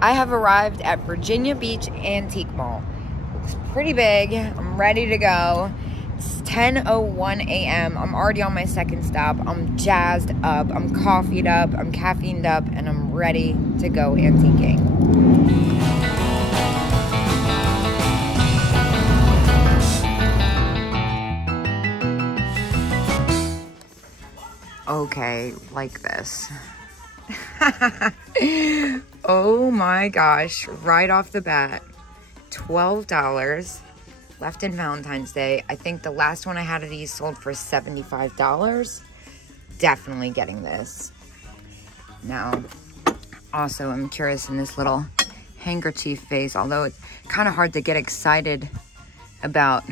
I have arrived at Virginia Beach Antique Mall. Looks pretty big. I'm ready to go. It's 10:01 a.m. I'm already on my second stop. I'm jazzed up. I'm coffeeed up. I'm caffeined up. And I'm ready to go antiquing. Okay, like this. Oh my gosh, right off the bat, $12 left in Valentine's Day. I think the last one I had of these sold for $75. Definitely getting this. Now, also I'm curious in this little handkerchief vase, although it's kind of hard to get excited about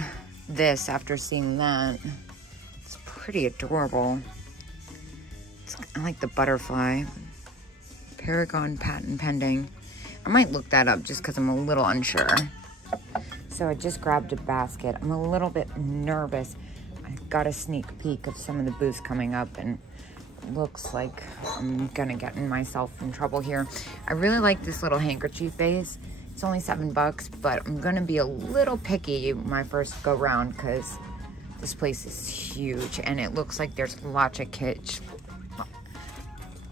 this after seeing that. It's pretty adorable. I like the butterfly. Paragon patent pending. I might look that up just because I'm a little unsure. So I just grabbed a basket. I'm a little bit nervous. I got a sneak peek of some of the booths coming up and looks like I'm gonna get myself in trouble here. I really like this little handkerchief vase. It's only $7, but I'm gonna be a little picky my first go round because this place is huge and it looks like there's lots of kitsch.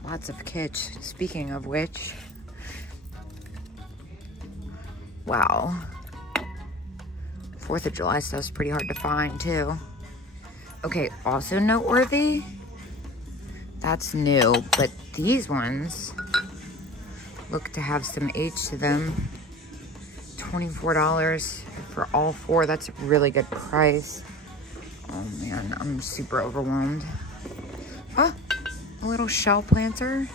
Lots of kitsch. Speaking of which, wow. 4th of July stuff's pretty hard to find too. Okay, also noteworthy, that's new, but these ones look to have some age to them. $24 for all 4. That's a really good price. Oh man, I'm super overwhelmed. Oh, a little shell planter.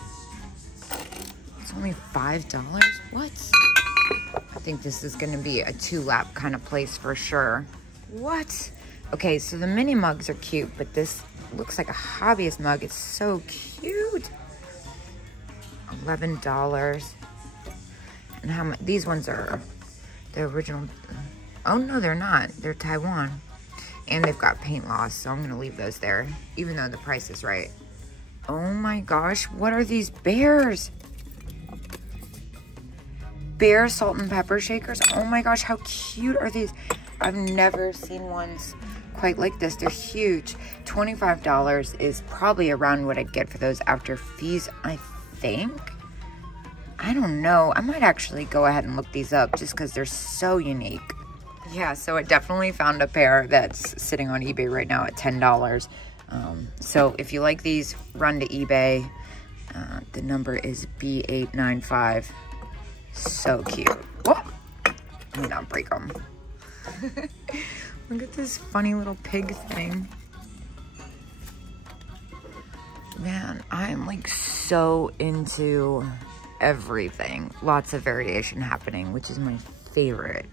It's only $5. What? I think this is gonna be a 2-lap kind of place for sure. What? Okay, so the mini mugs are cute, but this looks like a hobbyist mug. It's so cute. $11. And how much? These ones are the original. Oh no, they're not. They're Taiwan. And they've got paint loss, so I'm gonna leave those there, even though the price is right. Oh my gosh, what are these bears? Bear salt and pepper shakers. Oh my gosh, how cute are these? I've never seen ones quite like this. They're huge. $25 is probably around what I'd get for those after fees, I think. I don't know. I might actually go ahead and look these up just because they're so unique. Yeah, so I definitely found a pair that's sitting on eBay right now at $10. So if you like these, run to eBay. The number is B895. So cute. Whoa! Let me not break them. Look at this funny little pig thing. Man, I'm like so into everything. Lots of variation happening, which is my favorite.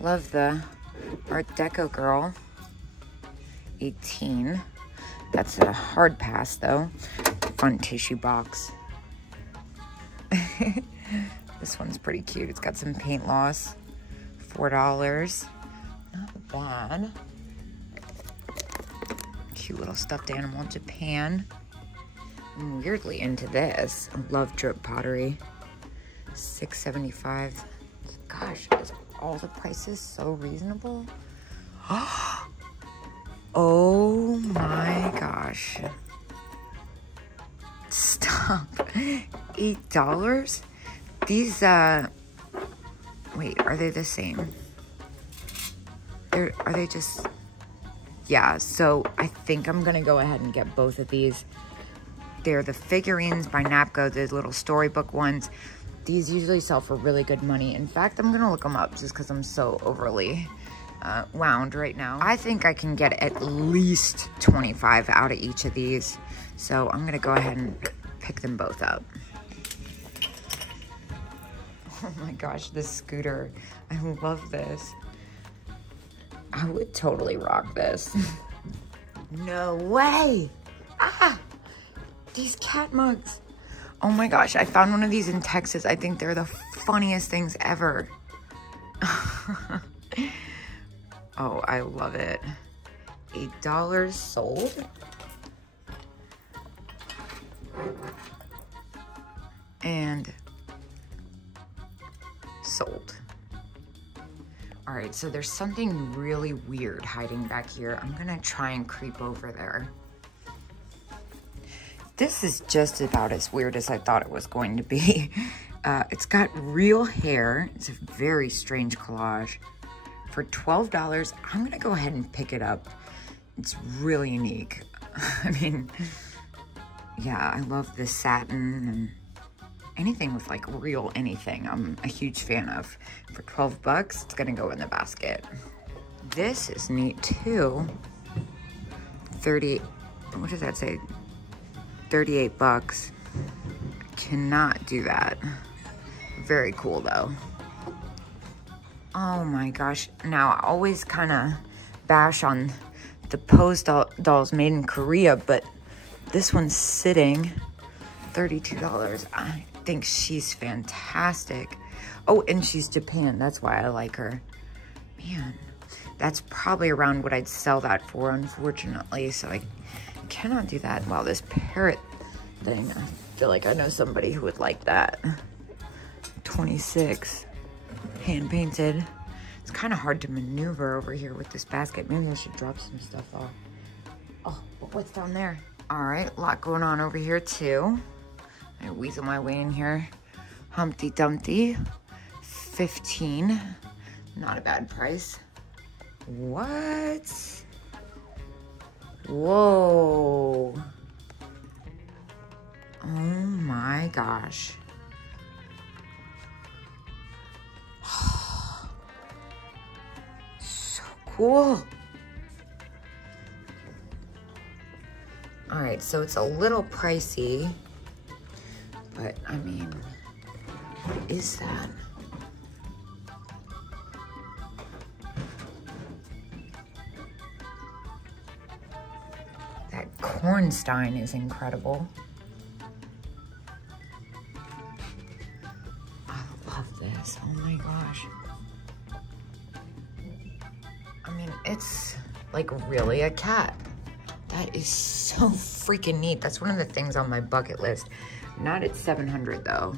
Love the Art Deco girl. 18. That's a hard pass though. Fun tissue box. This one's pretty cute. It's got some paint loss. $4. Not bad. Cute little stuffed animal, Japan. I'm weirdly into this. I love drip pottery. $6.75. Gosh, is all the prices so reasonable? Oh my gosh. Stop. $8? These, wait, are they the same? Are they just, yeah, so I think I'm gonna go ahead and get both of these. They're the figurines by Napco, those little storybook ones. These usually sell for really good money. In fact, I'm gonna look them up just because I'm so overly wound right now. I think I can get at least 25 out of each of these. So I'm gonna go ahead and pick them both up. Oh my gosh, this scooter. I love this. I would totally rock this. No way. Ah, these cat mugs. Oh my gosh, I found one of these in Texas. I think they're the funniest things ever. Oh, I love it. $8 sold. And sold. All right, so there's something really weird hiding back here. I'm gonna try and creep over there. This is just about as weird as I thought it was going to be. It's got real hair. It's a very strange collage. For $12, I'm gonna go ahead and pick it up. It's really unique. I mean, yeah, I love this satin and anything with like real anything. I'm a huge fan of. For 12 bucks, it's gonna go in the basket. This is neat too. What does that say? 38 bucks. Cannot do that. Very cool though. Oh my gosh. Now I always kind of bash on the Pose dolls made in Korea, but this one's sitting $32. I think she's fantastic. Oh, and she's Japan. That's why I like her. Man, that's probably around what I'd sell that for, unfortunately. So I cannot do that. Wow, this parrot thing. I feel like I know somebody who would like that. 26. Hand painted. It's kind of hard to maneuver over here with this basket. Maybe I should drop some stuff off. Oh, but what's down there? All right, a lot going on over here too. I weasel my way in here. Humpty Dumpty, 15. Not a bad price. What? Whoa. Oh my gosh. So cool. All right, so it's a little pricey, but I mean, what is that? That Kornstein is incredible. I love this, oh my gosh. I mean, it's like really a cat. That is so freaking neat. That's one of the things on my bucket list. Not at 700 though.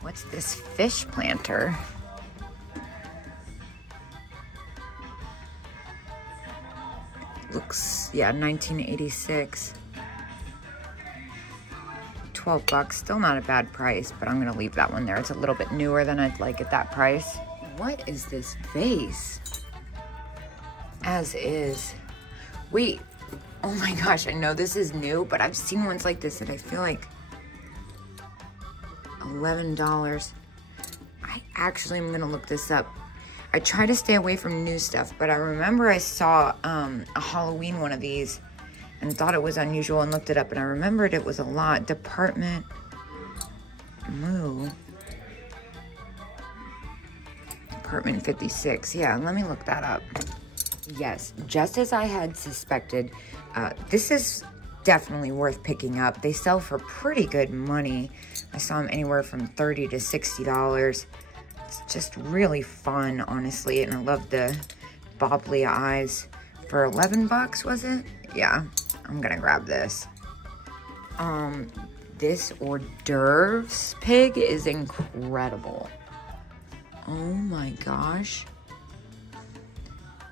What's this fish planter? Looks, yeah, 1986. 12 bucks, still not a bad price, but I'm gonna leave that one there. It's a little bit newer than I'd like at that price. What is this vase? As is. Wait. Oh my gosh, I know this is new, but I've seen ones like this that I feel like $11. I actually am gonna look this up. I try to stay away from new stuff, but I remember I saw a Halloween one of these and thought it was unusual and looked it up, and I remembered it was a lot. Department Moo. Department 56. Yeah, let me look that up. Yes, just as I had suspected, this is definitely worth picking up. They sell for pretty good money. I saw them anywhere from $30 to $60. It's just really fun, honestly, and I love the bobbly eyes. For 11 bucks, was it? Yeah, I'm gonna grab this. This hors d'oeuvres pig is incredible. Oh my gosh.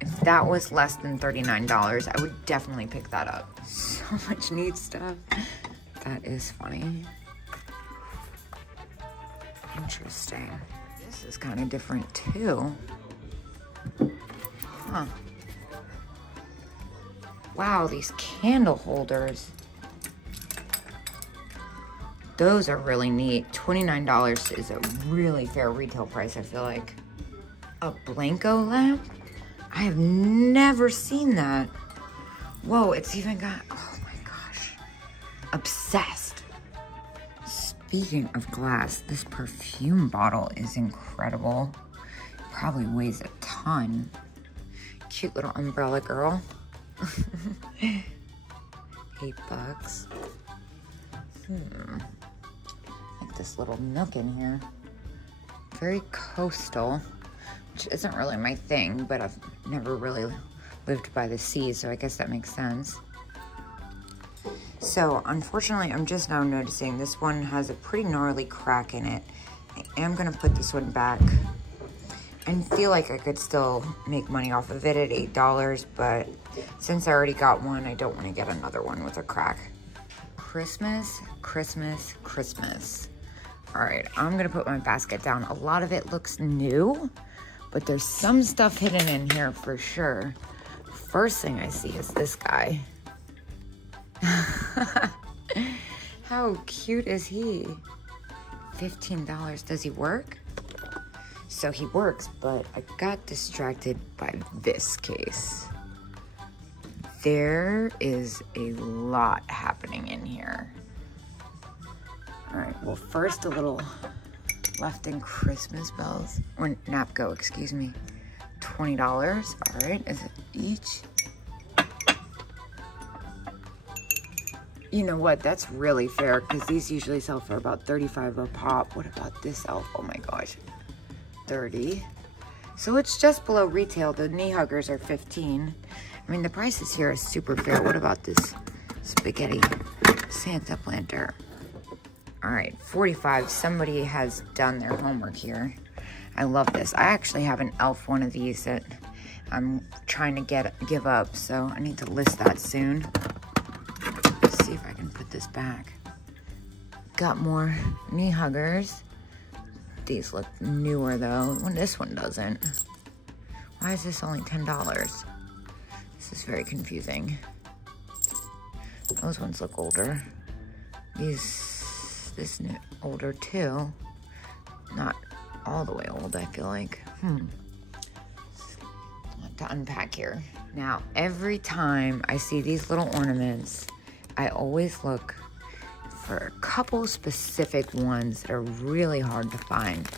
If that was less than $39, I would definitely pick that up. So much neat stuff. That is funny. Interesting. This is kind of different too. Huh. Wow, these candle holders. Those are really neat. $29 is a really fair retail price, I feel like. A Blanco lamp? I have never seen that. Whoa, it's even got, oh my gosh. Obsessed. Speaking of glass, this perfume bottle is incredible. Probably weighs a ton. Cute little umbrella girl. $8. Like this little nook in here. Very coastal. Which isn't really my thing, but I've never really lived by the sea, so I guess that makes sense. So, unfortunately, I'm just now noticing this one has a pretty gnarly crack in it. I am gonna put this one back I feel like I could still make money off of it at $8, but since I already got one, I don't want to get another one with a crack. Christmas, Christmas, Christmas. All right, I'm gonna put my basket down. A lot of it looks new, but there's some stuff hidden in here for sure. First thing I see is this guy. How cute is he? $15, does he work? So he works, but I got distracted by this case. There is a lot happening in here. All right, well, first a little left-in Christmas bells, or Napco, excuse me. $20, all right, is it each? You know what, that's really fair, because these usually sell for about $35 a pop. What about this elf? Oh my gosh, $30. So it's just below retail. The knee huggers are $15. I mean, the prices here are super fair. What about this spaghetti Santa planter? All right, $45. Somebody has done their homework here. I love this. I actually have an elf one of these that I'm trying to give up, so I need to list that soon. Let's see if I can put this back. Got more knee huggers. These look newer though. This one doesn't. Why is this only $10? This is very confusing. Those ones look older. This new older too. Not all the way old, I feel like. Lot to unpack here. Now, every time I see these little ornaments, I always look for a couple specific ones that are really hard to find.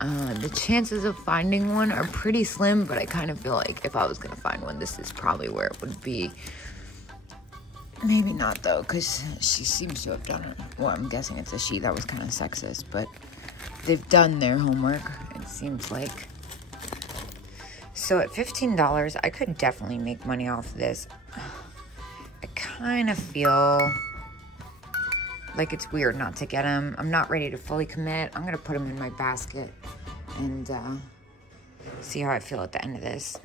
The chances of finding one are pretty slim, but I kind of feel like if I was gonna find one, this is probably where it would be. Maybe not though, because she seems to have done it. Well, I'm guessing it's a she. That was kind of sexist, but they've done their homework, it seems like. So at $15, I could definitely make money off this. I kind of feel like it's weird not to get them. I'm not ready to fully commit. I'm gonna put them in my basket and see how I feel at the end of this.